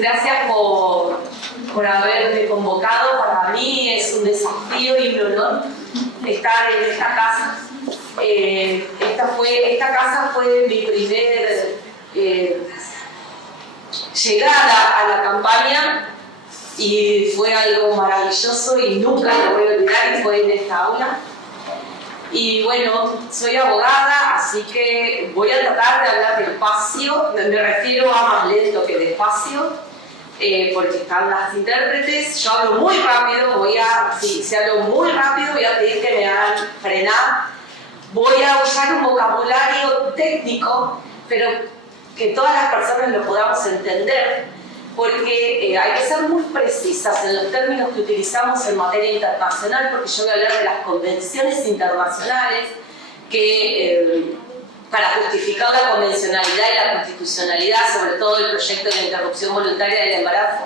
Gracias por haberme convocado. Para mí es un desafío y un honor estar en esta casa. Esta casa fue mi primer llegada a la campaña y fue algo maravilloso y nunca lo voy a olvidar, y fue en esta aula. Y bueno, soy abogada, así que voy a tratar de hablar despacio. Me refiero a más lento que despacio, porque están las intérpretes. Yo hablo muy rápido, si hablo muy rápido voy a pedir que me hagan frenar. Voy a usar un vocabulario técnico, pero que todas las personas lo podamos entender, porque hay que ser muy precisas en los términos que utilizamos en materia internacional, porque yo voy a hablar de las convenciones internacionales que, para justificar la convencionalidad y la constitucionalidad, sobre todo el proyecto de la interrupción voluntaria del embarazo.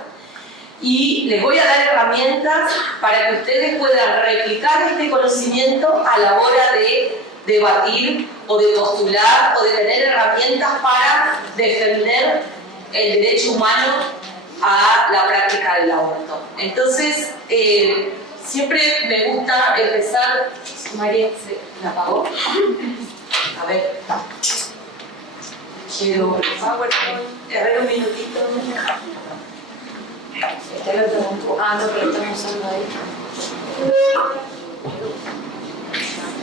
Y les voy a dar herramientas para que ustedes puedan replicar este conocimiento a la hora de debatir o de postular o de tener herramientas para defender el derecho humano a la práctica del aborto. Entonces, siempre me gusta empezar... María, ¿se la apagó? A ver, quiero... a ver un minutito. No, pero estamos usando ahí.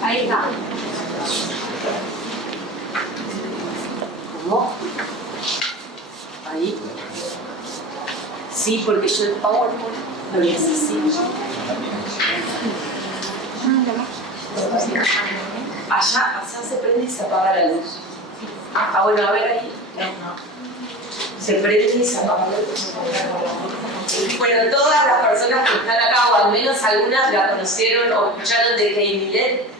Ahí está. ¿Cómo? Ahí. Sí, porque yo el PowerPoint lo necesito. Allá se prende y se apaga la luz. Bueno, a ver ahí. Se prende y se apaga la luz. Bueno, todas las personas que están acá, o al menos algunas, la conocieron o escucharon de Kate Millett.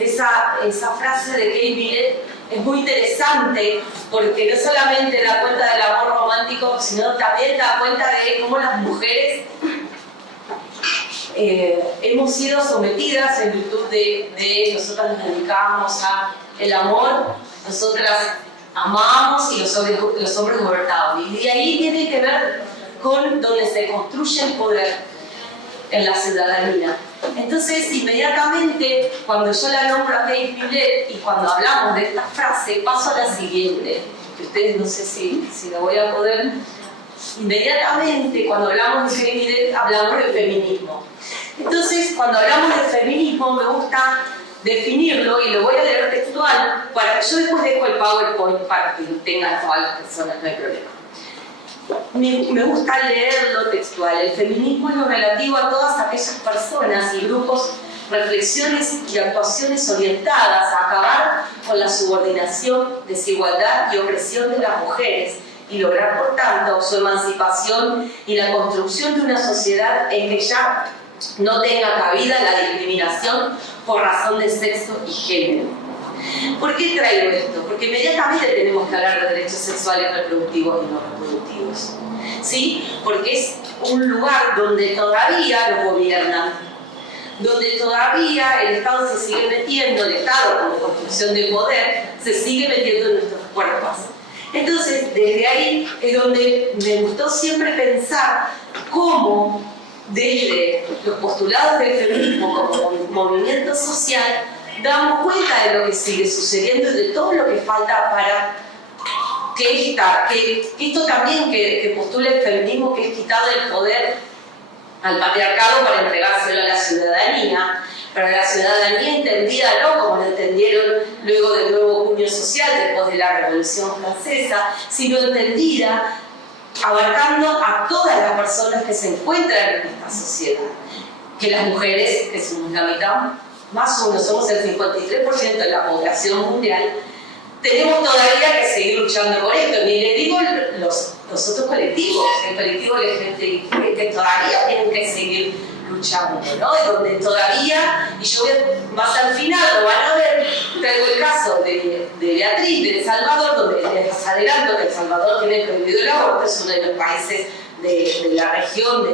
Esa frase de Kate Millett es muy interesante, porque no solamente da cuenta del amor romántico, sino también da cuenta de cómo las mujeres hemos sido sometidas en virtud de nosotras nos dedicamos al amor, nosotras amamos y los hombres gobernados. Y de ahí tiene que ver con donde se construye el poder en la ciudadanía. Entonces, inmediatamente, cuando yo la nombro a Kate Millett y cuando hablamos de esta frase, paso a la siguiente, que ustedes no sé si la voy a poder. Inmediatamente, cuando hablamos de Kate Millett, hablamos de feminismo. Entonces, cuando hablamos de feminismo, me gusta definirlo, y lo voy a leer textual, yo después dejo el PowerPoint para que lo tengan todas las personas, no hay problema. Me gusta leerlo textual. El feminismo es lo relativo a todas aquellas personas y grupos, reflexiones y actuaciones orientadas a acabar con la subordinación, desigualdad y opresión de las mujeres y lograr, por tanto, su emancipación y la construcción de una sociedad en que ya no tenga cabida la discriminación por razón de sexo y género. ¿Por qué traigo esto? Porque inmediatamente tenemos que hablar de derechos sexuales reproductivos y no reproductivos, ¿sí? Porque es un lugar donde todavía los gobiernan, donde todavía el Estado se sigue metiendo, el Estado como construcción de poder, se sigue metiendo en nuestros cuerpos. Entonces, desde ahí es donde me gustó siempre pensar cómo desde los postulados del feminismo como movimiento social damos cuenta de lo que sigue sucediendo y de todo lo que falta para que esto también que postula el feminismo, que es quitarle el poder al patriarcado para entregárselo a la ciudadanía, pero la ciudadanía entendida no como lo entendieron luego del nuevo cuño social después de la Revolución Francesa, sino entendida abarcando a todas las personas que se encuentran en esta sociedad, que las mujeres, que somos la mitad, más o menos somos el 53% de la población mundial, tenemos todavía que seguir luchando por esto. Ni le digo los otros colectivos, el colectivo LGBTI, que todavía tienen que seguir luchando, ¿no? Donde todavía, y yo voy más al final, lo van a ver, traigo el caso de Beatriz, de El Salvador, donde les adelanto que El Salvador tiene prohibido el aborto, es uno de los países de la región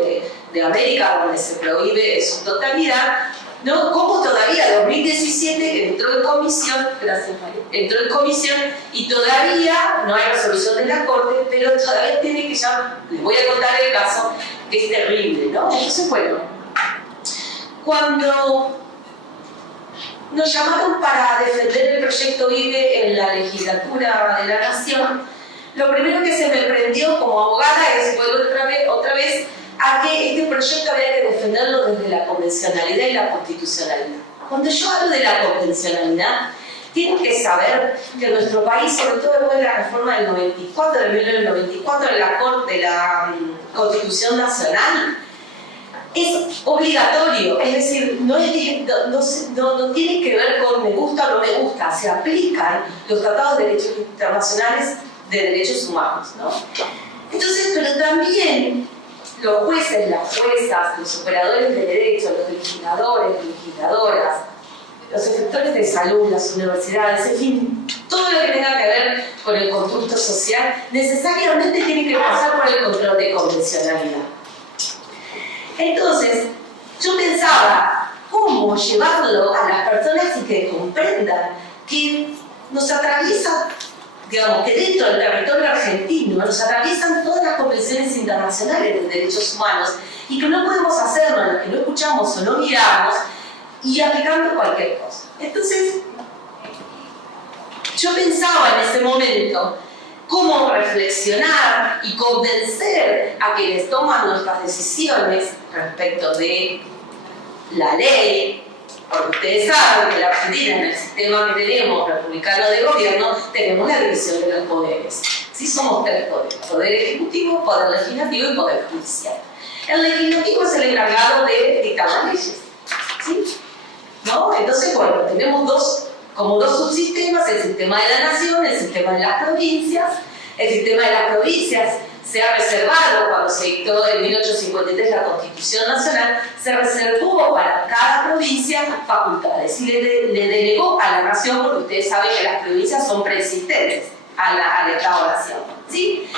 de América donde se prohíbe en su totalidad. ¿no? Cómo todavía 2017 entró en comisión, gracias María, entró en comisión y todavía no hay resolución de la Corte, pero todavía tiene que ya, les voy a contar el caso, que es terrible, ¿no? Entonces, bueno, cuando nos llamaron para defender el proyecto IBE en la legislatura de la Nación, lo primero que se me prendió como abogada es, bueno, otra vez a que este proyecto había que defenderlo desde la convencionalidad y la constitucionalidad. Cuando yo hablo de la convencionalidad, tienen que saber que en nuestro país, sobre todo después de la reforma del 94, de 1994, de la Constitución Nacional, es obligatorio, es decir, no tiene que ver con me gusta o no me gusta, se aplican los tratados de derechos internacionales de derechos humanos, ¿no? Entonces, pero también los jueces, las juezas, los operadores de derecho, los legisladores, legisladoras, los efectores de salud, las universidades, en fin, todo lo que tenga que ver con el constructo social, necesariamente tiene que pasar por el control de convencionalidad. Entonces, yo pensaba, ¿cómo llevarlo a las personas y que comprendan que nos atraviesa, digamos, que dentro del territorio argentino nos atraviesan todas las convenciones internacionales de derechos humanos y que no podemos hacerlo, lo que no escuchamos o no miramos y aplicando cualquier cosa? Entonces, yo pensaba en ese momento cómo reflexionar y convencer a quienes toman nuestras decisiones respecto de la ley, porque ustedes saben que en la Argentina, en el sistema que tenemos republicano de gobierno, tenemos la división de los poderes. Sí, somos tres poderes: poder ejecutivo, poder legislativo y poder judicial. El legislativo es el encargado de dictar las leyes, ¿sí? ¿No? Entonces, bueno, tenemos como dos subsistemas: el sistema de la nación, el sistema de las provincias. El sistema de las provincias se ha reservado, cuando se dictó en 1853 la Constitución Nacional, se reservó para cada provincia facultades y le delegó a la nación, porque ustedes saben que las provincias son preexistentes al Estado-Nación, ¿sí?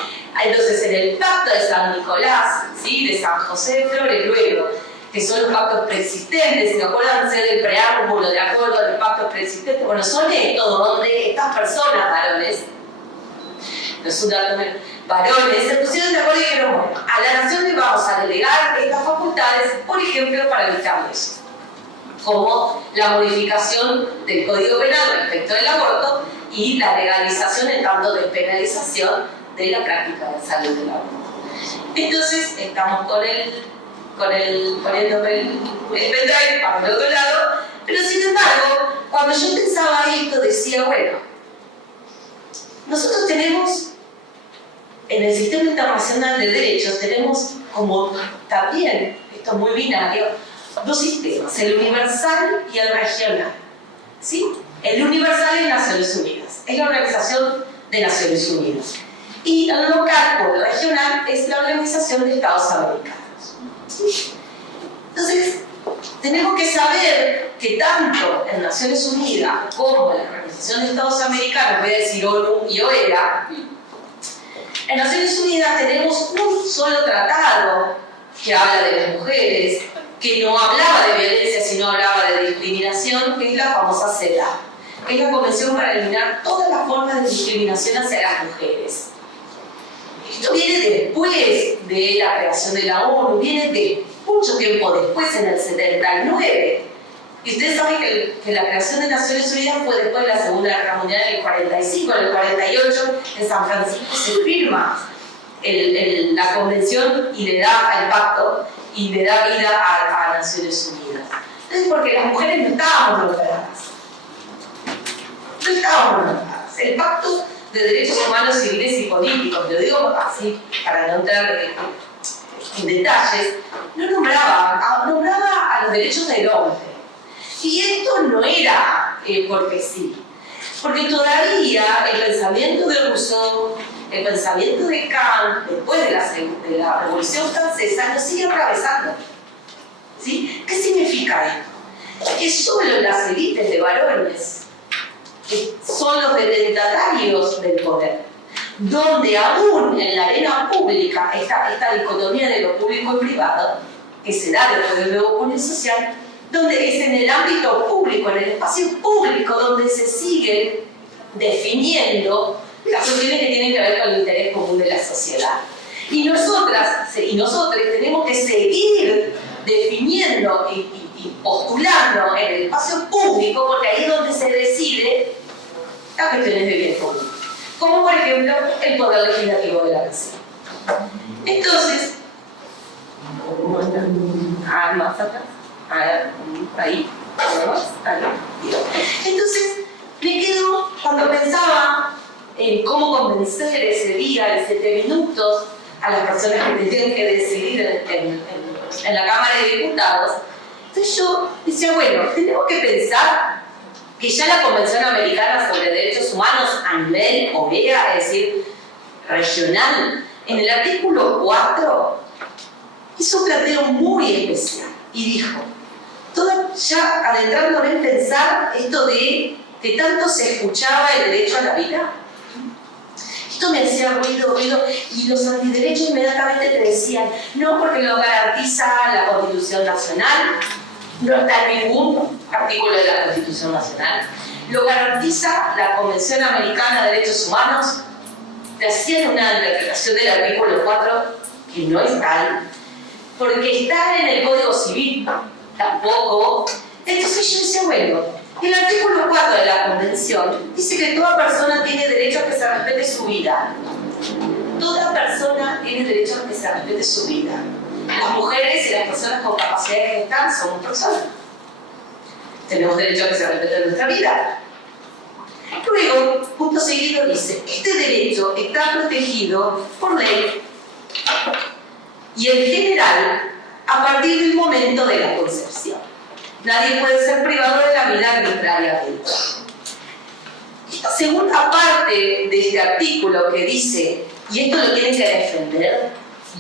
Entonces, en el Pacto de San Nicolás, ¿sí?, de San José de Flores, luego, que son los pactos preexistentes, ¿se acuérdense del preámbulo de acuerdo a los pactos preexistentes? Bueno, son estos donde estas personas, varones, no es un dato menos, varones, se pusieron de acuerdo y dijeron, bueno, a la nación le vamos a delegar estas facultades, por ejemplo, para dictar leyes, como la modificación del Código Penal respecto del aborto y la legalización en tanto despenalización de la práctica de salud del aborto. Entonces, estamos poniéndome el pendrive para el otro lado, pero sin embargo, cuando yo pensaba esto, decía, bueno, nosotros tenemos, en el sistema internacional de derechos, tenemos como también, esto es muy binario, dos sistemas, el universal y el regional, ¿sí? El universal es Naciones Unidas, es la Organización de Naciones Unidas, y el local o el regional es la Organización de Estados Americanos, ¿sí? Entonces, tenemos que saber que tanto en Naciones Unidas como en la Organización de Estados Americanos, voy a decir ONU y OEA, en Naciones Unidas tenemos un solo tratado que habla de las mujeres, que no hablaba de violencia, sino hablaba de discriminación, que es la famosa CEDAW, que es la Convención para eliminar todas las formas de discriminación hacia las mujeres. Esto viene después de la creación de la ONU, viene de mucho tiempo después, en el 79. Y ustedes saben que la creación de Naciones Unidas fue después de la Segunda Guerra Mundial, en el 45, en el 48, en San Francisco se firma la convención y le da al pacto y le da vida a Naciones Unidas. Entonces, porque las mujeres no estábamos nombradas. No estábamos nombradas. El pacto de derechos humanos, civiles y políticos, lo digo así para no entrar en detalles, no nombraba a los derechos del hombre. Y esto no era porque sí, porque todavía el pensamiento de Rousseau, el pensamiento de Kant, después de la Revolución Francesa, nos sigue atravesando, ¿sí? ¿Qué significa esto? Que solo las élites de varones, que son los detentatarios del poder, donde aún en la arena pública esta dicotomía de lo público y privado, que se da después del nuevo orden social, donde es en el ámbito público, en el espacio público, donde se siguen definiendo las cuestiones que tienen que ver con el interés común de la sociedad. Y nosotras y nosotros tenemos que seguir definiendo y postulando en el espacio público, porque ahí es donde se decide las cuestiones de bien común, como por ejemplo el poder legislativo de la nación. Entonces, más atrás, ahí, entonces me quedo cuando pensaba en cómo convencer ese día, en 7 minutos, a las personas que tenían que decidir en la Cámara de Diputados. Entonces yo decía, bueno, tenemos que pensar que ya la Convención Americana sobre Derechos Humanos a nivel OEA, es decir, regional, en el artículo 4 hizo un planteo muy especial y dijo, ya adentrándonos en pensar esto de que tanto se escuchaba el derecho a la vida. Esto me hacía ruido, y los antiderechos inmediatamente te decían, no, porque lo garantiza la Constitución Nacional, no está en ningún artículo de la Constitución Nacional, lo garantiza la Convención Americana de Derechos Humanos. Te hacían una interpretación del artículo 4 que no es tal, porque está en el Código Civil, tampoco. Entonces yo decía, bueno, el artículo 4 de la Convención dice que toda persona tiene derecho a que se respete su vida. Toda persona tiene derecho a que se respete su vida. Las mujeres y las personas con capacidades que están somos personas. Tenemos derecho a que se respete nuestra vida. Luego, punto seguido dice, este derecho está protegido por ley y en general a partir del momento de la concepción. Nadie puede ser privado de la vida arbitrariamente. Esta segunda parte de este artículo que dice, y esto lo tienen que defender,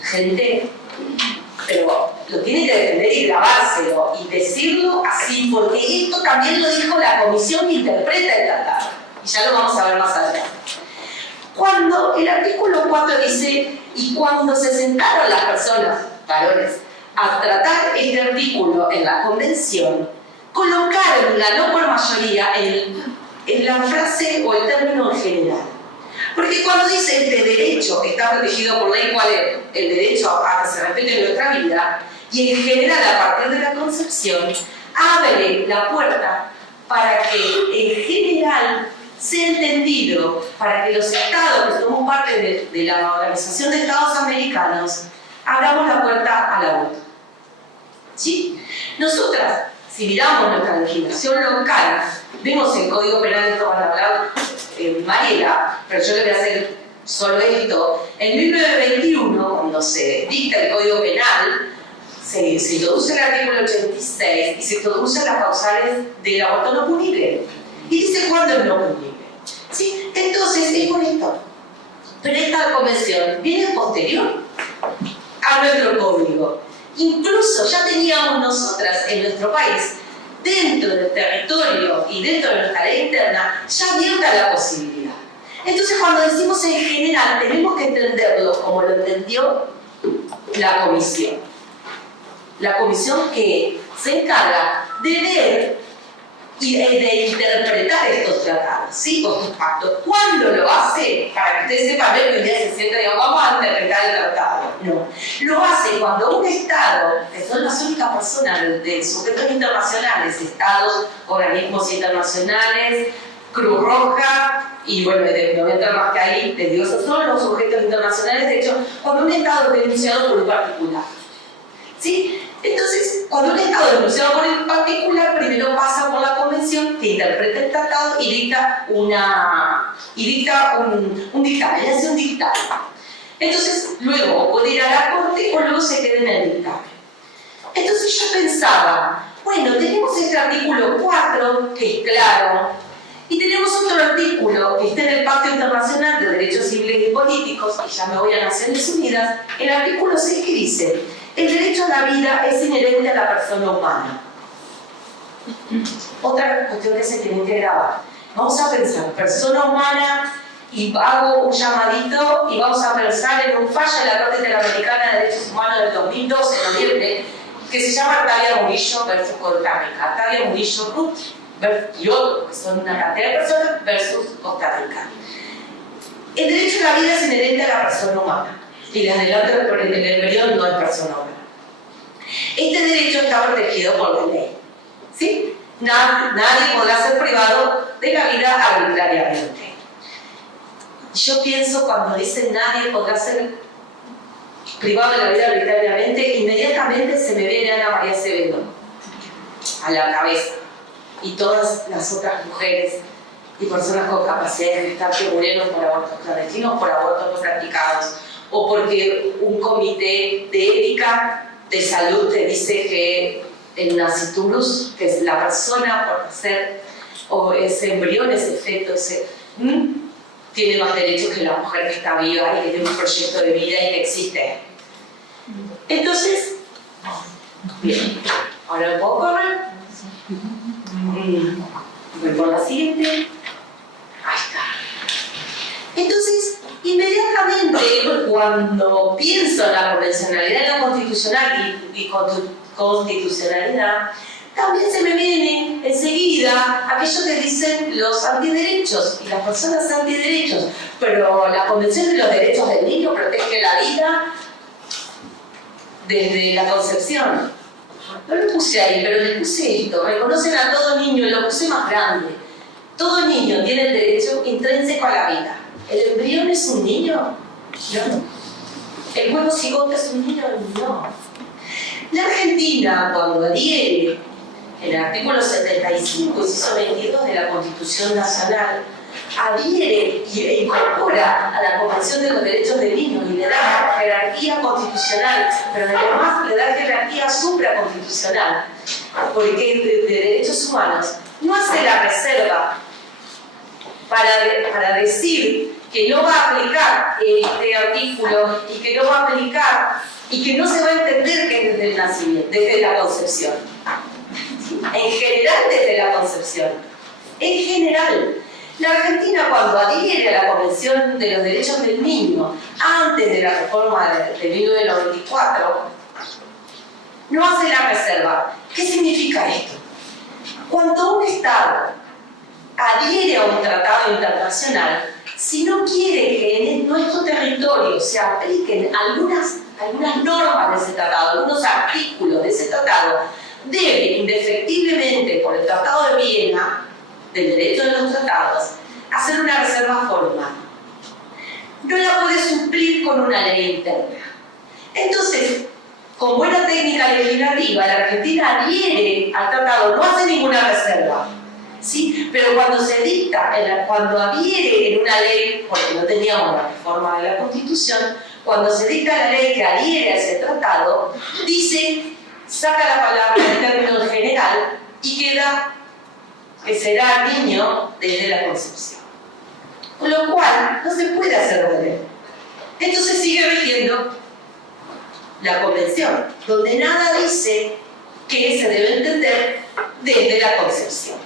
gente, pero lo tienen que defender y grabárselo y decirlo así, porque esto también lo dijo la comisión que interpreta el tratado, y ya lo vamos a ver más adelante. Cuando el artículo 4 dice, y cuando se sentaron las personas, varones, a tratar este artículo en la convención, colocaron la no por mayoría en la frase o el término en general. Porque cuando dice este derecho está protegido por ley, ¿cuál es? El derecho a que se respete nuestra vida, y en general a partir de la concepción, abre la puerta para que en general sea entendido, para que los estados que somos parte de la Organización de Estados Americanos, abramos la puerta al aborto. ¿Sí? Nosotras, si miramos nuestra legislación local, vemos el Código Penal, esto van a hablar Mariela, pero yo le voy a hacer solo esto. En 1921, cuando se dicta el Código Penal, se introduce el artículo 86 y se introducen las causales del aborto no punible. Y dice cuándo es no punible. ¿Sí? Entonces, es por esto. Pero esta convención viene posterior a nuestro código. Incluso ya teníamos nosotras en nuestro país, dentro del territorio y dentro de nuestra ley interna, ya abierta la posibilidad. Entonces, cuando decimos en general, tenemos que entenderlo como lo entendió la comisión. La comisión que se encarga de ver y de interpretar estos tratados, ¿sí? O estos pactos. ¿Cuándo lo hace? Para que ustedes sepan, ver que un día se sienta y digan, vamos a interpretar el tratado. No. Lo hace cuando un Estado, que son las únicas personas de sujetos internacionales, Estados, organismos internacionales, Cruz Roja, y bueno, no voy a entrar más que ahí, les digo, esos son los sujetos internacionales. De hecho, cuando un Estado es denunciado por un particular, ¿sí? Entonces, cuando un Estado es denunciado por el particular, primero pasa por la convención que interpreta el tratado y dicta un dictamen, hace un dictamen. Entonces, luego puede ir a la corte o luego se queda en el dictamen. Entonces yo pensaba, bueno, tenemos este artículo 4, que es claro, y tenemos otro artículo que está en el Pacto Internacional de Derechos Civiles y Políticos, y ya me voy a Naciones Unidas, el artículo 6 que dice, el derecho a la vida es inherente a la persona humana. Otra cuestión que se tiene que grabar. Vamos a pensar, persona humana, y hago un llamadito y vamos a pensar en un fallo de la Corte Interamericana de Derechos Humanos del 2012, en noviembre, que se llama Artavia Murillo versus Costa Rica. Artavia Murillo Ruth y otros, que son una cantidad de personas, versus Costa Rica. El derecho a la vida es inherente a la persona humana y desde el embrión no es persona humana. Este derecho está protegido por la ley, ¿sí? Nadie podrá ser privado de la vida arbitrariamente. Yo pienso, cuando dicen nadie podrá ser privado de la vida arbitrariamente, inmediatamente se me viene Ana María Acevedo a la cabeza y todas las otras mujeres y personas con capacidades de estar que murieron por abortos clandestinos, por abortos no practicados, o porque un comité de ética de salud te dice que el nasciturus, que es la persona por hacer, o ese embrión, ese feto, tiene más derechos que la mujer que está viva y que tiene un proyecto de vida y que existe. Entonces, bien, ahora me puedo correr. Voy por la siguiente. Ahí está. Entonces, inmediatamente cuando pienso en la convencionalidad, en la constitucional y constitucionalidad, también se me vienen enseguida aquellos que dicen los antiderechos y las personas antiderechos. Pero la Convención de los Derechos del Niño protege la vida desde la concepción. No lo puse ahí, pero le puse esto. Reconocen a todo niño, lo puse más grande. Todo niño tiene el derecho intrínseco a la vida. ¿El embrión es un niño? No. ¿El huevo cigoto es un niño? No. La Argentina, cuando adhiere en el artículo 75, inciso 22 de la Constitución Nacional, adhiere e incorpora a la Convención de los Derechos del Niño y le da jerarquía constitucional, pero además le da jerarquía supraconstitucional, porque de derechos humanos no hace la reserva para decir que no va a aplicar este artículo y que no va a aplicar y que no se va a entender que es desde el nacimiento, desde la concepción. En general, desde la concepción. En general. La Argentina, cuando adhiere a la Convención de los Derechos del Niño, antes de la reforma de 1994, no hace la reserva. ¿Qué significa esto? Cuando un Estado adhiere a un tratado internacional, si no quiere que en nuestro territorio se apliquen algunas normas de ese tratado, algunos artículos de ese tratado, debe indefectiblemente, por el Tratado de Viena, del derecho de los tratados, hacer una reserva formal. No la puede suplir con una ley interna. Entonces, con buena técnica legislativa, la Argentina adhiere al tratado, no hace ninguna reserva, ¿sí? Pero cuando se dicta, cuando adhiere en una ley, porque no teníamos la reforma de la Constitución, cuando se dicta la ley que adhiere a ese tratado, dice, saca la palabra en términos general y queda que será niño desde la concepción. Con lo cual, no se puede hacer valer. Entonces sigue rigiendo la Convención, donde nada dice que se debe entender desde la concepción.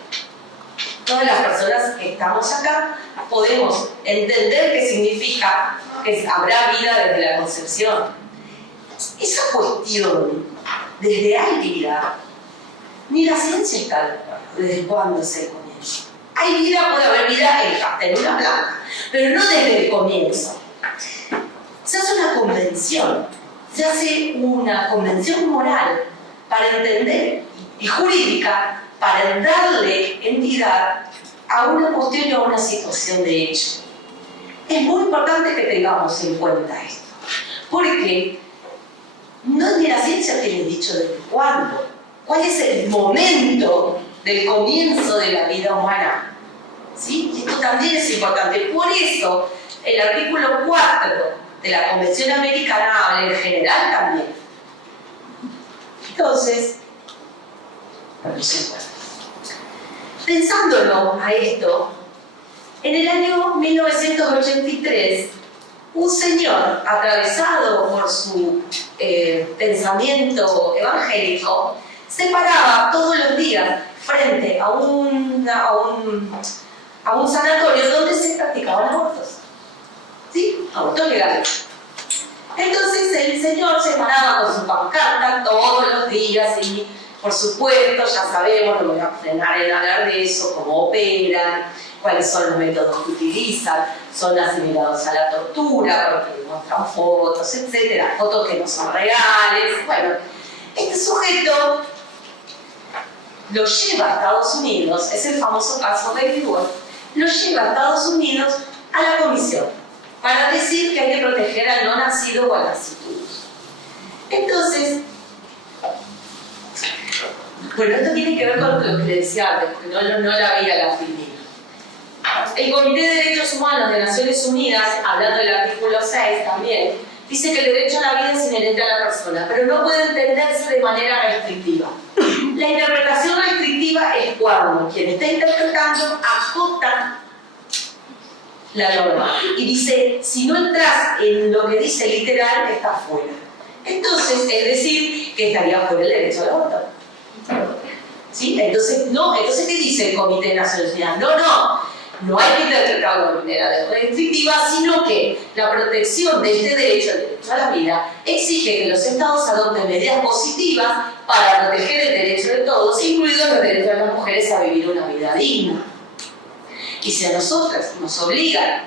Todas las personas que estamos acá podemos entender qué significa que habrá vida desde la concepción. Esa cuestión, desde hay vida, ni la ciencia está de acuerdo desde cuándo se comienza. Hay vida, puede haber vida en una planta, pero no desde el comienzo. Se hace una convención, se hace una convención moral para entender y jurídica para darle entidad a una cuestión y a una situación de hecho. Es muy importante que tengamos en cuenta esto, porque no ni la ciencia tiene dicho desde cuándo, cuál es el momento del comienzo de la vida humana. ¿Sí? Esto también es importante. Por eso, el artículo 4 de la Convención Americana habla en general también. Entonces, pensándolo a esto, en el año 1983, un señor atravesado por su pensamiento evangélico se paraba todos los días frente a un sanatorio donde se practicaban abortos. ¿Sí? Abortos legales. Entonces el señor se paraba con su pancarta todos los días y, por supuesto, ya sabemos, no voy a frenar en hablar de eso, cómo operan, cuáles son los métodos que utilizan, son asimilados a la tortura porque muestran fotos, etcétera, fotos que no son reales. Bueno, este sujeto lo lleva a Estados Unidos, es el famoso caso de David Wolf, lo lleva a Estados Unidos a la comisión para decir que hay que proteger al no nacido o al nasciturus. Entonces, bueno, esto tiene que ver con lo que le decía antes, porque no la vi a la primera. El Comité de Derechos Humanos de Naciones Unidas, hablando del artículo 6 también, dice que el derecho a la vida es inherente a la persona, pero no puede entenderse de manera restrictiva. La interpretación restrictiva es cuando quien está interpretando acota la norma y dice, si no entras en lo que dice literal, estás fuera. Entonces, es decir, que estaría fuera el derecho al aborto. ¿Sí? Entonces, ¿qué dice el Comité de Naciones Unidas? No hay que interpretarlo de manera restrictiva, sino que la protección de este derecho, el derecho a la vida, exige que los Estados adopten medidas positivas para proteger el derecho de todos, incluidos los derechos de las mujeres a vivir una vida digna. Y si a nosotras nos obligan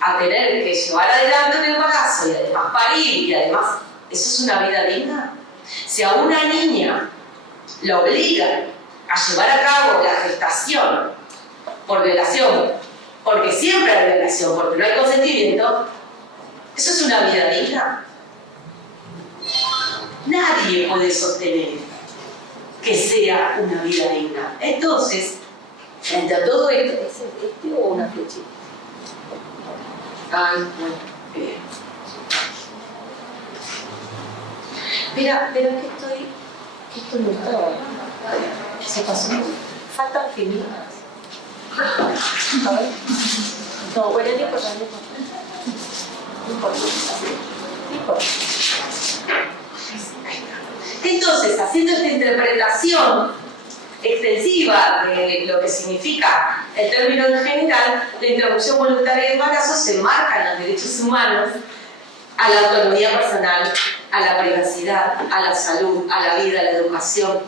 a tener que llevar adelante un embarazo y además parir y además, ¿eso es una vida digna? Si a una niña la obligan a llevar a cabo la gestación por violación, porque siempre hay violación, porque no hay consentimiento, ¿eso es una vida digna? Nadie puede sostener que sea una vida digna. Entonces, frente a todo esto, ¿es este o una flechita? Ay, bueno, bien. Mira, pero que esto no estaba. Se pasó. Faltan finitas. A ver. No, bueno, no importa. Entonces, haciendo esta interpretación extensiva de lo que significa el término en general, la interrupción voluntaria de embarazo se marca en los derechos humanos a la autonomía personal, a la privacidad, a la salud, a la vida, a la educación,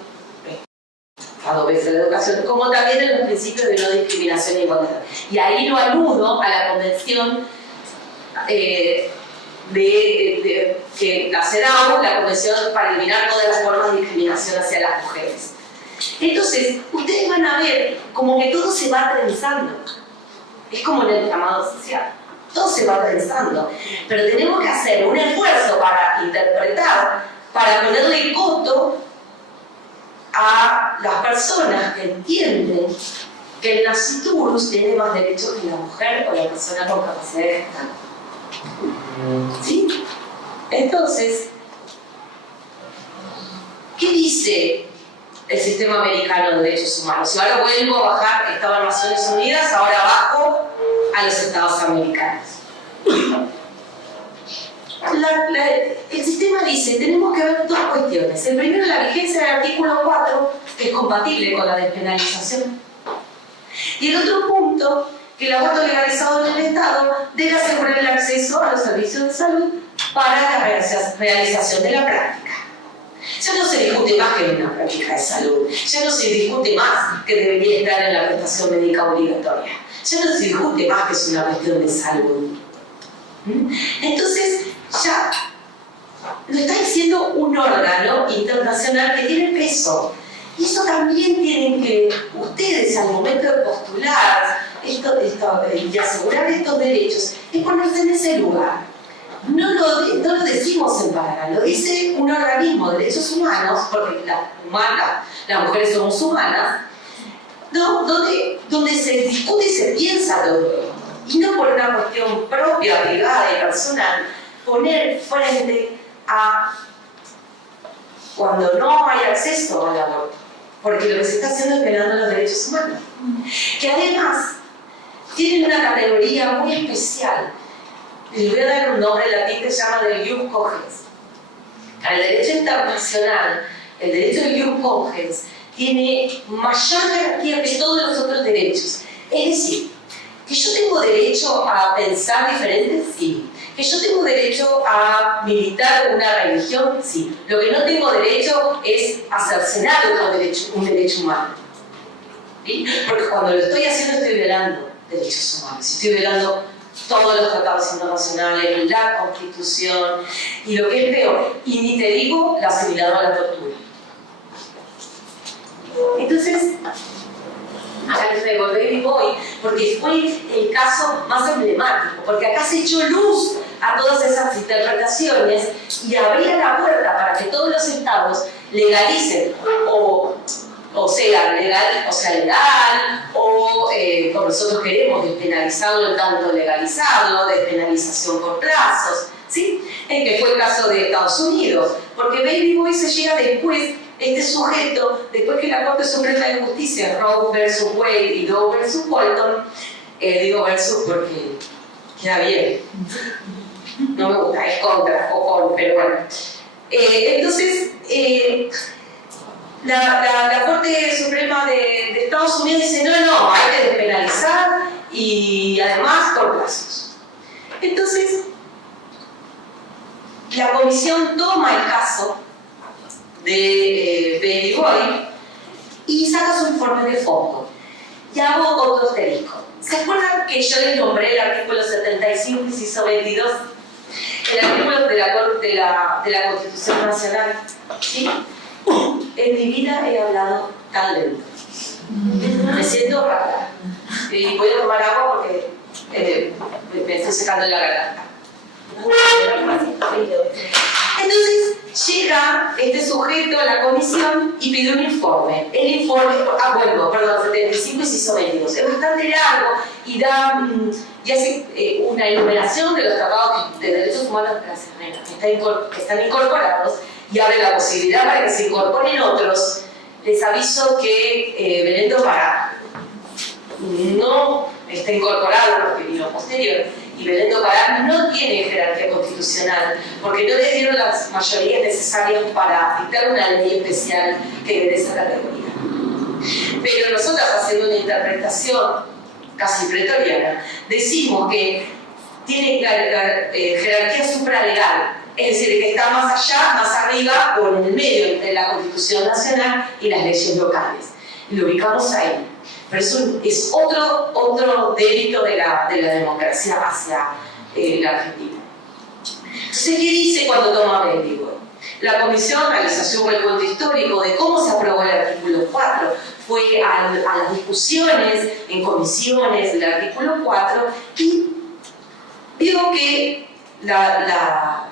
a dos veces la educación, como también en los principios de no discriminación e igualdad. Y ahí lo anudo a la convención que la CEDAW, la Convención para eliminar todas las formas de discriminación hacia las mujeres. Entonces, ustedes van a ver como que todo se va trenzando. Es como en el llamado social. Todo se va trenzando. Pero tenemos que hacer un esfuerzo para interpretar, para ponerle coto a las personas que entienden que el nasciturus tiene más derechos que la mujer o la persona con capacidad de gestar. ¿Sí? Entonces, ¿qué dice el sistema americano de derechos humanos? Y ahora vuelvo a bajar, estaba en Naciones Unidas, ahora bajo a los Estados americanos. El sistema dice, tenemos que ver dos cuestiones. El primero, la vigencia del artículo 4, que es compatible con la despenalización. Y el otro punto, que el aborto legalizado en el Estado debe asegurar el acceso a los servicios de salud para la realización de la práctica. Ya no se discute más que una práctica de salud, ya no se discute más que debería estar en la prestación médica obligatoria, ya no se discute más que es una cuestión de salud. Entonces, ya lo está diciendo un órgano internacional que tiene peso. Y eso también tienen que ustedes, al momento de postular y asegurar estos derechos, es ponerse en ese lugar. No lo decimos en Paraná, lo dice un organismo de derechos humanos, porque las mujeres somos humanas, ¿no? donde se discute y se piensa todo. Y no por una cuestión propia, privada y personal, poner frente a cuando no hay acceso al aborto, porque lo que se está haciendo es violando los derechos humanos, que además tienen una categoría muy especial. Les voy a dar un nombre latín que se llama del ius cogens. El derecho internacional, el derecho del ius cogens, tiene mayor jerarquía que todos los otros derechos. Es decir, que yo tengo derecho a pensar diferente, sí. ¿Que yo tengo derecho a militar una religión? Sí. Lo que no tengo derecho es a cercenar un derecho humano. ¿Sí? Porque cuando lo estoy haciendo estoy violando derechos humanos, estoy violando todos los tratados internacionales, la Constitución, y lo que es peor, y ni te digo la asimilado a la tortura. Entonces, acá les traigo el Baby Boy, porque fue el caso más emblemático, porque acá se echó luz a todas esas interpretaciones y abría la puerta para que todos los estados legalicen o sea legal, o como nosotros queremos, despenalizarlo en tanto legalizado, despenalización por plazos, ¿sí? En que fue el caso de Estados Unidos, porque Baby Boy se llega después, este sujeto, después que la Corte Suprema de Justicia, Roe versus Wade y Doe versus Walton, digo versus porque queda bien, no me gusta, es contra o con, pero bueno. Entonces, la Corte Suprema de Estados Unidos dice no, hay que despenalizar y además por plazos. Entonces, la comisión toma el caso de Baby Boy y saca su informe de fondo. Y hago otro asterisco. ¿Se acuerdan que yo les nombré el artículo 75, inciso 22? El artículo de la Constitución Nacional. ¿Sí? En mi vida he hablado tan lento. Me siento rara. Y voy a tomar agua porque me estoy secando la garganta. Entonces llega este sujeto a la comisión y pide un informe. El informe, 75 inciso 22. Es bastante largo y hace una enumeración de los tratados de derechos humanos que están incorporados y abre la posibilidad para que se incorporen otros. Les aviso que Belén do Pará no está incorporado porque vino posterior, y Belén do Pará no tiene jerarquía constitucional porque no le dieron las mayorías necesarias para dictar una ley especial que le dé esa categoría. Pero nosotros, haciendo una interpretación casi pretoriana, decimos que tiene jerarquía supralegal, es decir, que está más allá, más arriba o en el medio entre la Constitución Nacional y las leyes locales. Y lo ubicamos ahí. Pero eso es otro delito de la democracia hacia la Argentina. Entonces, ¿qué dice cuando toma Baby Boy? La comisión realizó un recuento histórico de cómo se aprobó el artículo 4. Fue a las discusiones en comisiones del artículo 4 y vio que la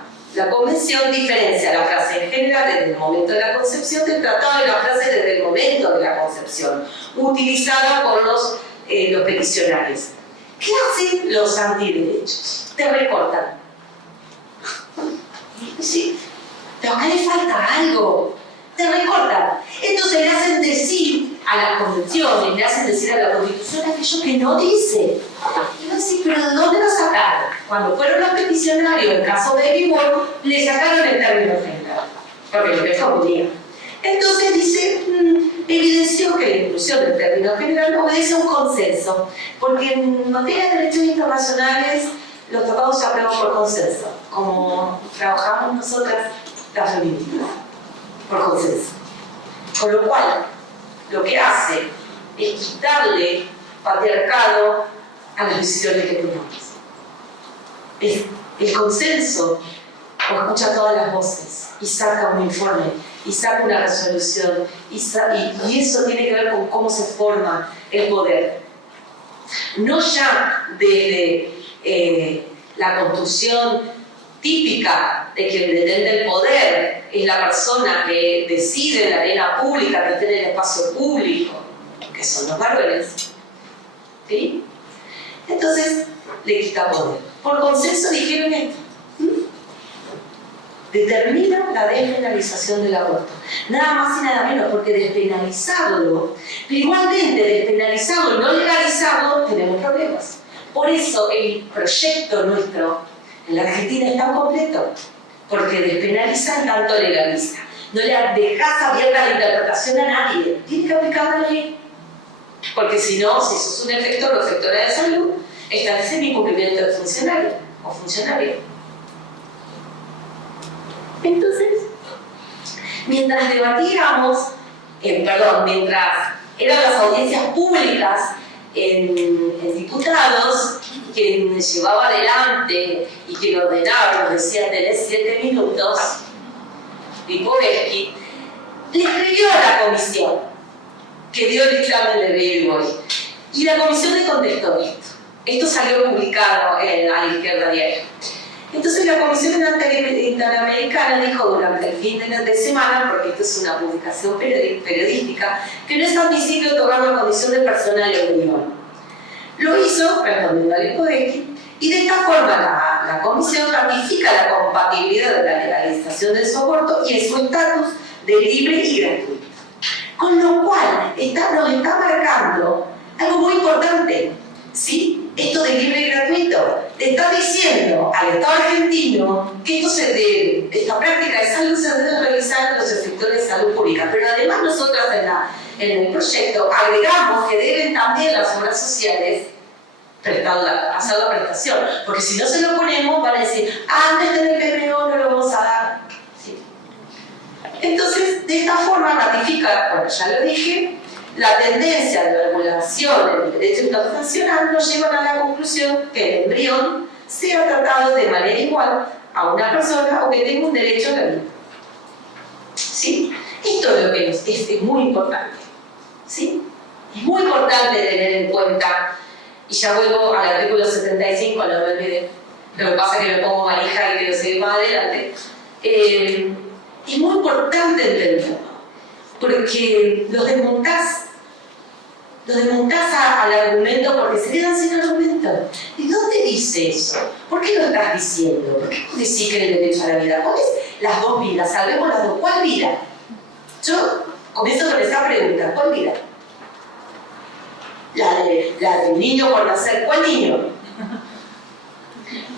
convención diferencia la frase en general desde el momento de la concepción del tratado de la frase desde el momento de la concepción, utilizada por los peticionarios. ¿Qué hacen los antiderechos? Te recortan. Sí, pero acá le falta algo. Te recortan. Entonces le hacen decir a las convenciones, le hacen decir a la Constitución aquello que no dice. Y yo decía, ¿pero de dónde lo sacaron? Cuando fueron los peticionarios, en el caso de Baby Boy, le sacaron el término general, porque lo que confundía. Entonces dice, evidenció que la inclusión del término general obedece a un consenso, porque en materia de derechos internacionales los tratados se aprueban por consenso, como trabajamos nosotras las feministas, por consenso. Con lo cual, lo que hace es quitarle patriarcado a las decisiones que tomamos. El consenso escucha todas las voces y saca un informe y saca una resolución y eso tiene que ver con cómo se forma el poder. No ya desde la construcción típica de que el detente del poder es la persona que decide en la arena pública, que tiene el espacio público, que son los varones. ¿Sí? Entonces, le quita poder. Por consenso dijeron esto. Determina la despenalización del aborto. Nada más y nada menos, porque despenalizarlo, pero igualmente despenalizarlo y no legalizarlo, tenemos problemas. Por eso el proyecto nuestro en la Argentina es tan completo, porque despenaliza en tanto legaliza. No le dejas abierta la interpretación a nadie, tienes que aplicar la ley. Porque si no, si sos un efector o efectora de salud, estás en incumplimiento de funcionario o funcionario. Entonces, mientras debatíamos, mientras eran las audiencias públicas en diputados, quien llevaba adelante y quien ordenaba, nos decía, tenés 7 minutos, Lipovetsky, le escribió a la comisión que dio el dictamen de Baby. Y la comisión le contestó esto. Esto salió publicado en A la Izquierda Diario. Entonces la Comisión Interamericana dijo durante el fin de semana, porque esto es una publicación periodística, que no es admisible otorgar la condición de personal en unión. Lo hizo respondiendo al Lipovetsky, y de esta forma la Comisión ratifica la compatibilidad de la legalización del aborto y en su estatus de libre y gratuito. Con lo cual nos está marcando algo muy importante, ¿sí? Esto de libre y gratuito le está diciendo al Estado argentino que esta práctica de salud se debe realizar en los sectores de salud pública. Pero además nosotros en el proyecto agregamos que deben también las obras sociales hacer la prestación, porque si no se lo ponemos van a decir, no está en el PPO, no lo vamos a dar. ¿Sí? Entonces, de esta forma ratifica, bueno, ya lo dije, la tendencia de la regulación del derecho internacional nos lleva a la conclusión que el embrión sea tratado de manera igual a una persona o que tenga un derecho a la vida. ¿Sí? Esto es lo que es muy importante. ¿Sí? Es muy importante tener en cuenta, y ya vuelvo al artículo 75, no me olvidé, lo que pasa es que me pongo manija y quiero seguir más adelante. Es muy importante entenderlo, porque los desmontás al argumento porque se quedan sin argumento. ¿Y dónde dice eso? ¿Por qué lo estás diciendo? ¿Por qué decís que el derecho a la vida? ¿Cuáles las dos vidas? Salvemos las dos. ¿Cuál vida? Yo comienzo con esa pregunta. ¿Cuál vida? La del niño por nacer. ¿Cuál niño?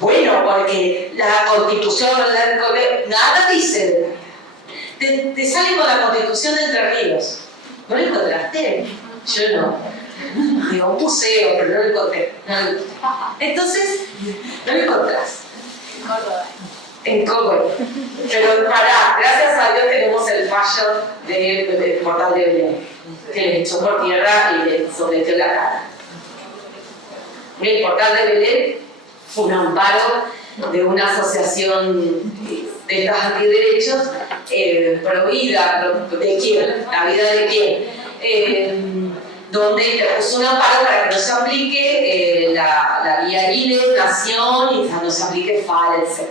Bueno, porque la Constitución, nada dice. Te sale con la Constitución de Entre Ríos. ¿No lo encontraste? Yo no. Digo, un museo, pero no lo encontré. Entonces, no lo encontrás. En Córdoba. Pero gracias a Dios tenemos el fallo del portal de Belén, que le echó por tierra y le sometió la cara. El portal de Belén fue un amparo de una asociación de estas antiderechos, prohibida, ¿de quién? ¿La vida de quién? Donde puso un amparo para que no se aplique la guía INE, Nación, y no se aplique FAL, etc.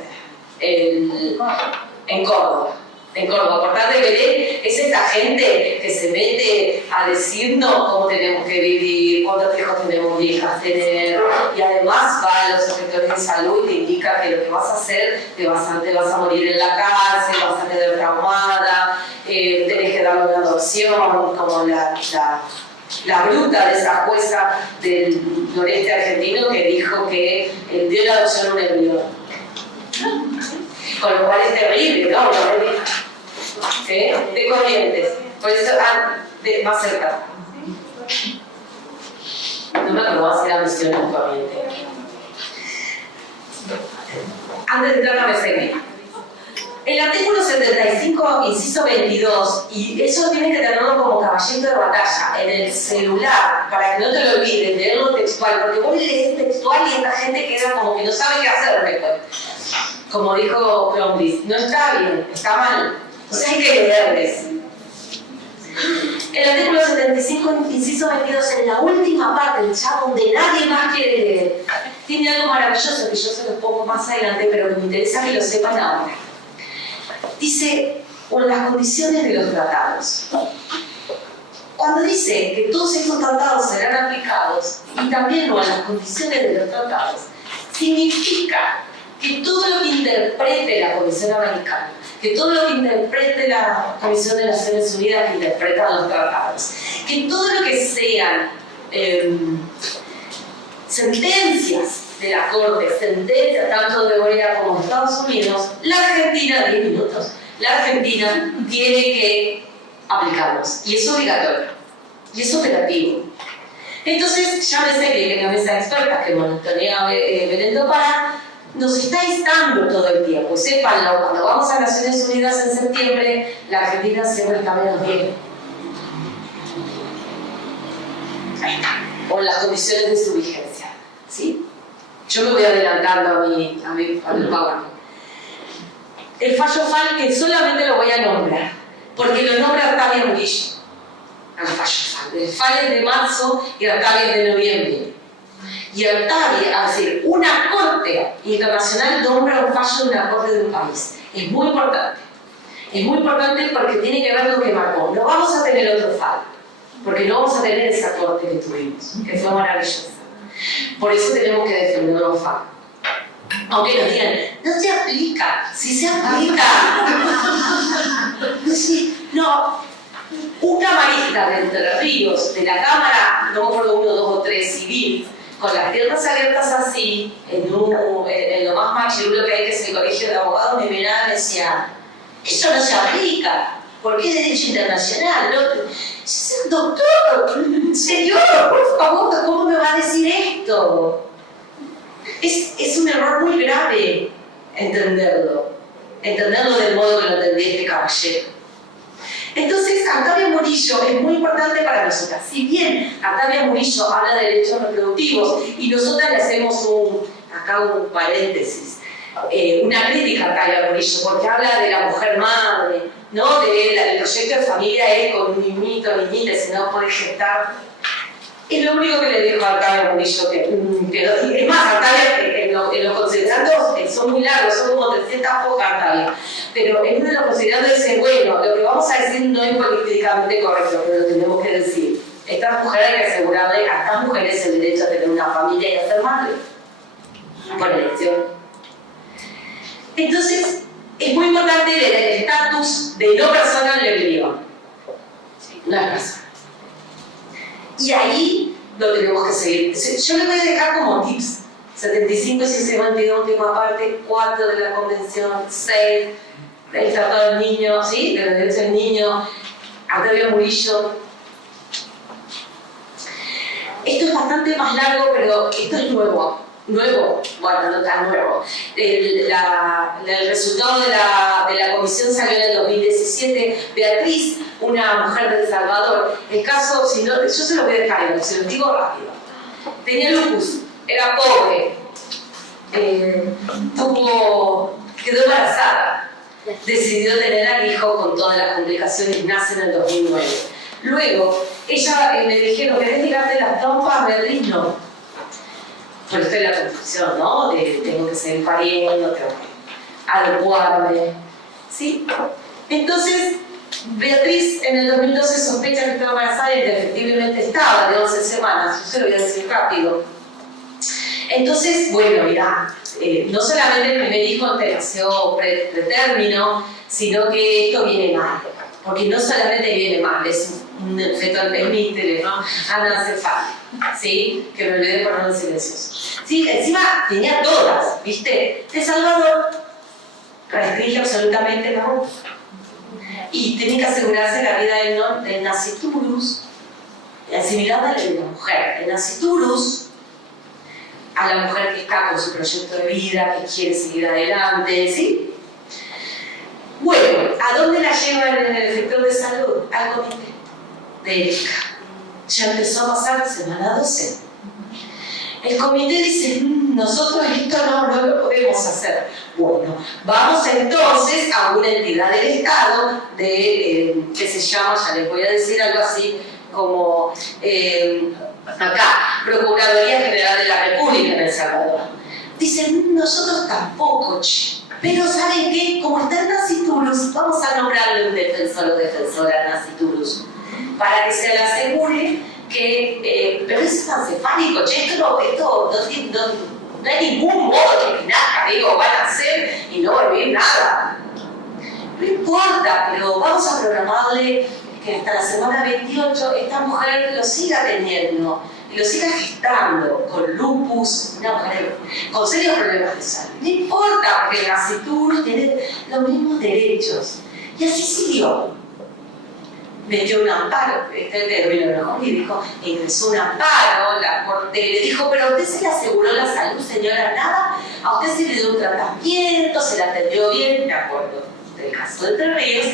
En Córdoba. Portal de Belén es esta gente que se mete a decirnos cómo tenemos que vivir, cuántos hijos tenemos hijas tener, y además va a los sectores de salud y te indica que lo que vas a hacer, te vas a morir en la cárcel, vas a quedar traumada, tenés que dar una adopción, como la bruta de esa jueza del noreste argentino que dijo que dio la adopción a un embrión. Con lo cual es terrible, ¿no? ¿Sí? De Corrientes. Por eso, más cerca. No me acordaba si era Misión en Corrientes. Antes de entrar a Meseguí. El artículo 75, inciso 22, y eso tienes que tenerlo como caballito de batalla en el celular, para que no te lo olvides, leerlo textual, porque vos lees textual y esta gente queda como que no sabe qué hacer después. Como dijo Clombis, no está bien, está mal. Entonces hay que leerles. El artículo 75, inciso 22, en la última parte, ya donde nadie más quiere leer, tiene algo maravilloso que yo se los pongo más adelante, pero que me interesa que lo sepan ahora. Dice, por las condiciones de los tratados. Cuando dice que todos estos tratados serán aplicados, y también no a las condiciones de los tratados, significa que todo lo que interprete la Comisión Americana, que todo lo que interprete la Comisión de Naciones Unidas que interpretan los tratados, que todo lo que sean sentencias de la Corte, sentencias tanto de Corea como de Estados Unidos, la Argentina, 10 minutos, la Argentina tiene que aplicarlos, y es obligatorio, y es operativo. Entonces, ya me sé que en la mesa de expertas que monitorea Belén do Pará, nos está instando todo el tiempo. Sépanlo, cuando vamos a Naciones Unidas en septiembre, la Argentina siempre está menos bien. Ahí está, por las condiciones de su vigencia. ¿Sí? Yo me voy adelantando a mi PowerPoint. El fallo FAL, que solamente lo voy a nombrar, porque lo nombra Octavia Murillo. El fallo FAL. El FAL es de marzo y Octavia es de noviembre. Y Octavia, es decir, una corte internacional nombra un fallo de una corte de un país. Es muy importante. Es muy importante porque tiene que ver lo que marcó. No vamos a tener otro FAL, porque no vamos a tener esa corte que tuvimos, que fue maravillosa. Por eso tenemos que defender los FAL. Aunque nos digan, no se aplica. Si se aplica. No, un camarista de Entre Ríos, de la Cámara, no me acuerdo, 1, 2 o 3, civil, con las piernas abiertas así, en lo más machirulo que hay, que es el colegio de abogados, me miraba y me decía, eso no se aplica, porque es derecho internacional. ¿No? Es el doctor, señor, por favor, ¿cómo me va a decir esto? Es un error muy grave entenderlo del modo que lo entendí este caballero. Entonces, Octavia Murillo es muy importante para nosotras. Si bien Octavia Murillo habla de derechos reproductivos y nosotras le hacemos acá un paréntesis, una crítica a Octavia Murillo, porque habla de la mujer madre, ¿no? El proyecto de familia es con un niñito, niñita, si no puede gestar. Es lo único que le dijo a Octavia Murillo, es más, Octavia, en los considerandos son muy largos, son como 300 pocas Octavia, pero en uno de los considerandos dice, bueno, lo que vamos a decir no es políticamente correcto, pero lo tenemos que decir. Estas mujeres hay que asegurarle a estas mujeres el derecho a tener una familia y a ser madre, por elección. Entonces, es muy importante el estatus de no persona en el griego. No es persona. Y ahí lo tenemos que seguir. Yo les voy a dejar como tips. 75 si se mantiene última parte, 4 de la Convención, 6 del Tratado del Niño, ¿sí? De los derechos del niño, Octavia Murillo. Esto es bastante más largo, pero esto es nuevo. Bueno, no tan nuevo. El resultado de la comisión salió en el 2017. Beatriz, una mujer de El Salvador, el caso, si no, yo se lo voy a dejar, se lo digo rápido. Tenía lupus, era pobre, quedó embarazada, decidió tener al hijo con todas las complicaciones, nace en el 2009. Luego, ella me dijeron, ¿querés tirarte las trompas? Beatriz, no. Por esto es la confusión, ¿no? Tengo que seguir pariendo, tengo que adecuarme, ¿sí? Entonces, Beatriz en el 2012 sospecha que estaba embarazada y efectivamente estaba de 11 semanas, yo se lo voy a decir rápido. Entonces, bueno, mirá, no solamente el primer hijo te nació pretérmino, sino que esto viene mal. Porque no solamente viene mal, es un feto alpemítere, ¿no? Anencefálico, ¿sí? Que me olvidé de ponerlo silencioso. Sí, encima tenía todas, ¿viste? De Salvador restringe absolutamente la ropa. Y tiene que asegurarse la vida del nasciturus, asimilada a la de la mujer. El nasciturus, a la mujer que está con su proyecto de vida, que quiere seguir adelante, ¿sí? Bueno, ¿a dónde la llevan en el sector de salud? Al comité de ética. Ya empezó a pasar semana 12. El comité dice, nosotros esto no lo podemos hacer. Bueno, vamos entonces a una entidad del Estado, que se llama, ya les voy a decir algo así, como acá, Procuraduría General de la República en El Salvador. Dicen, nosotros tampoco, pero ¿saben qué? Como está el nasciturus, vamos a nombrarle un defensor o defensora nasciturus, para que se le asegure que, pero es ancefálico, esto no hay ningún modo que nazca, digo, van a hacer y no va a vivir nada. No importa, pero vamos a programarle que hasta la semana 28 esta mujer lo siga teniendo y lo siga gestando con lupus, una mujer con serios problemas de salud. No importa, porque el nasciturus tiene los mismos derechos. Y así siguió. metió un amparo, este término, ¿no? Y dijo, ingresó un amparo, la corte le dijo, pero a usted se le aseguró la salud, señora, nada, a usted se le dio un tratamiento, se le atendió bien, me acuerdo del caso de Entre Ríos,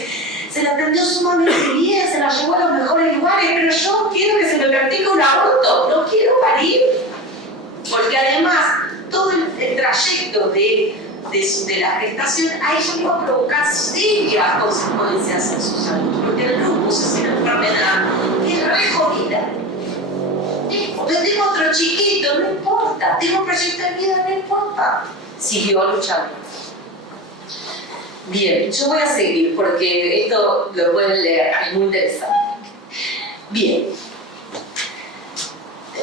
se la atendió sumamente bien, se la llevó a los mejores lugares, pero yo quiero que se me practique un aborto, no quiero parir. Porque además, todo el trayecto de la gestación, a ella le iba a provocar serias consecuencias en su salud, porque el lupus es una enfermedad que es re jodida. Tengo otro chiquito, no importa, tengo un proyecto de vida, no importa. Siguió luchando. Bien, yo voy a seguir porque esto lo pueden leer, es muy interesante. Bien.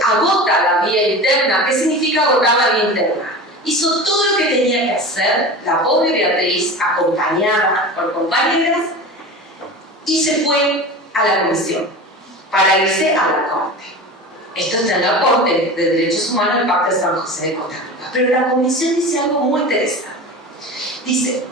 Agota la vía interna. ¿Qué significa agotar la vía interna? Hizo todo lo que tenía que hacer, la pobre Beatriz, acompañada por compañeras, y se fue a la comisión para irse a la corte. Esto está en la Corte de Derechos Humanos del Pacto de San José de Costa Rica. Pero la comisión dice algo muy interesante. Dice,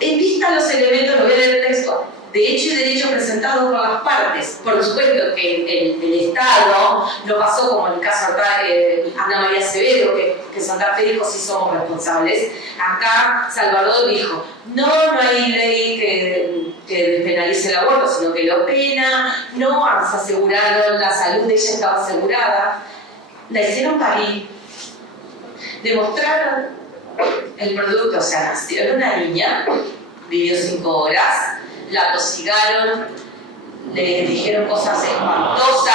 en vista de los elementos, lo voy a leer el texto, de hecho y derecho presentados por las partes. Por supuesto que el Estado no pasó como en el caso acá de Ana María Acevedo, que Santa Fe dijo sí somos responsables. Acá Salvador dijo, no hay ley que despenalice el aborto, sino que lo pena, no se aseguraron, la salud de ella estaba asegurada, la hicieron parir, demostraron el producto, o sea, nació, era una niña, vivió 5 horas, la tosigaron, le dijeron cosas espantosas,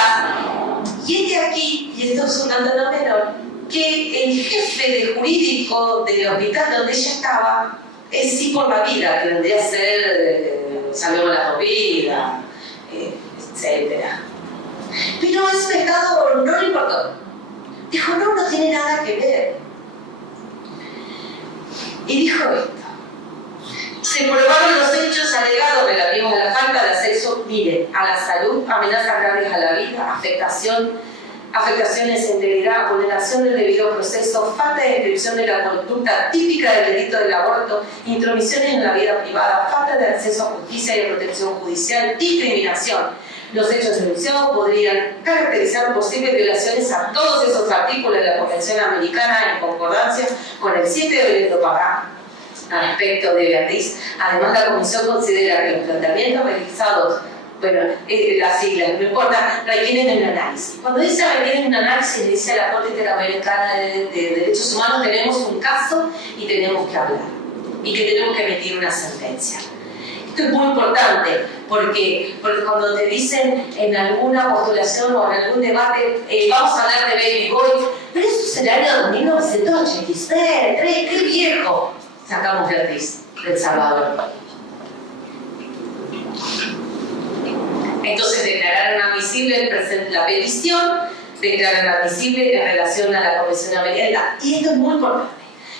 y aquí, y esto es un dato no menor, que el jefe de jurídico del hospital donde ella estaba es sí por la vida, que vendría a ser salvemos la vida, etc. Pero ese Estado no le importó. Dijo, no tiene nada que ver. Y dijo esto. Se probaron los hechos alegados relativos a la falta de acceso, mire, a la salud, amenazas graves a la vida, afectaciones a integridad, vulneración del debido proceso, falta de descripción de la conducta típica del delito del aborto, intromisiones en la vida privada, falta de acceso a justicia y a protección judicial, discriminación. Los hechos denunciados podrían caracterizar posibles violaciones a todos esos artículos de la Convención Americana en concordancia con el 7 de abril de Pagá. Al respecto de Beatriz, además la Comisión considera que los planteamientos realizados, bueno, las siglas, no importa, requieren un análisis. Cuando dice requieren un análisis, dice a la Corte Interamericana de Derechos Humanos, tenemos un caso y tenemos que hablar, y que tenemos que emitir una sentencia. Esto es muy importante, porque cuando te dicen en alguna postulación o en algún debate, vamos a hablar de Baby Boy, pero eso es el año 1986, ¡qué viejo! Sacamos Beatriz del Salvador. Entonces declararon admisible la petición, declararon admisible en relación a la Convención Americana. Y esto es muy importante.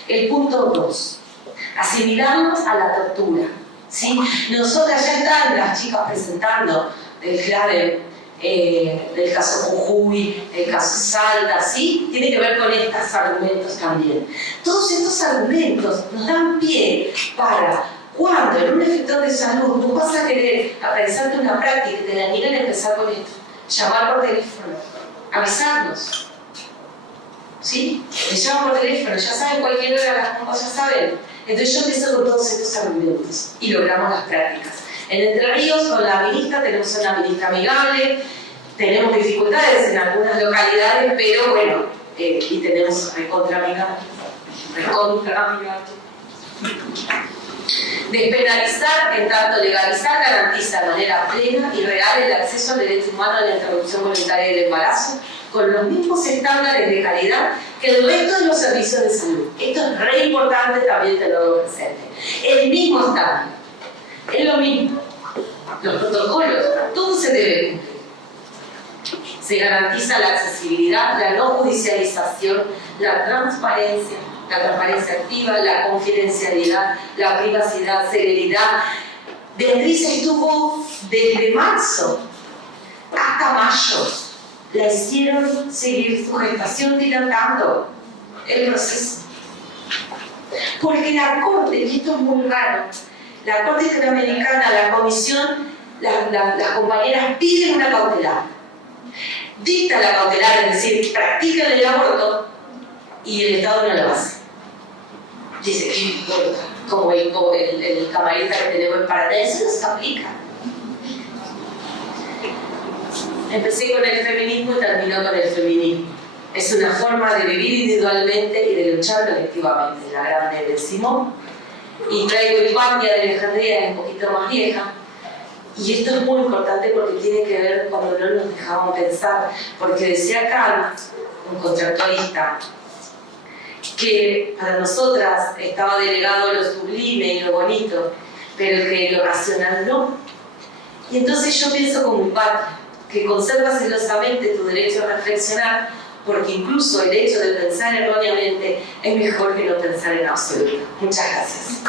El punto 2. Asimilamos a la tortura. ¿Sí? Nosotras ya están las chicas presentando del clave, del caso Jujuy, el caso Salta, ¿sí? Tiene que ver con estos argumentos también. Todos estos argumentos nos dan pie para cuando en un efector de salud tú vas a querer realizarte una práctica y te la niegan a empezar con esto, llamar por teléfono, avisarnos, ¿sí? Me llaman por teléfono, ya saben cualquier hora las cosas, ya saben. Entonces yo empiezo con todos estos argumentos y logramos las prácticas. En Entre Ríos, con la ministra, tenemos una ministra amigable, tenemos dificultades en algunas localidades, pero bueno, y tenemos recontra amigable. Despenalizar, en tanto legalizar, garantiza de manera plena y real el acceso al derecho humano a la interrupción voluntaria del embarazo con los mismos estándares de calidad que el resto de los servicios de salud. Esto es re importante, también te lo doy presente. El mismo estándar. Es lo mismo. Los protocolos, todo se debe cumplir. Se garantiza la accesibilidad, la no judicialización, la transparencia activa, la confidencialidad, la privacidad, celeridad. Beatriz estuvo desde marzo hasta mayo. La hicieron seguir su gestación dilatando el proceso. Porque la Corte, y esto es muy raro, la Corte Interamericana, la Comisión, las compañeras piden una cautelar, dictan la cautelar, es decir, practican el aborto y el Estado no lo hace. Dice, ¿qué importa? Como el camarista que tenemos en Paraná, eso no se aplica. Empecé con el feminismo y terminó con el feminismo. Es una forma de vivir individualmente y de luchar colectivamente. La grande de Simón. Y traigo Hipatia de Alejandría, es un poquito más vieja. Y esto es muy importante porque tiene que ver cuando no nos dejaban pensar. Porque decía Kant, un contractualista, que para nosotras estaba delegado lo sublime y lo bonito, pero que lo racional no. Y entonces yo pienso como Hipatia, que conservas celosamente tu derecho a reflexionar, porque incluso el hecho de pensar erróneamente es mejor que no pensar en absoluto. Muchas gracias.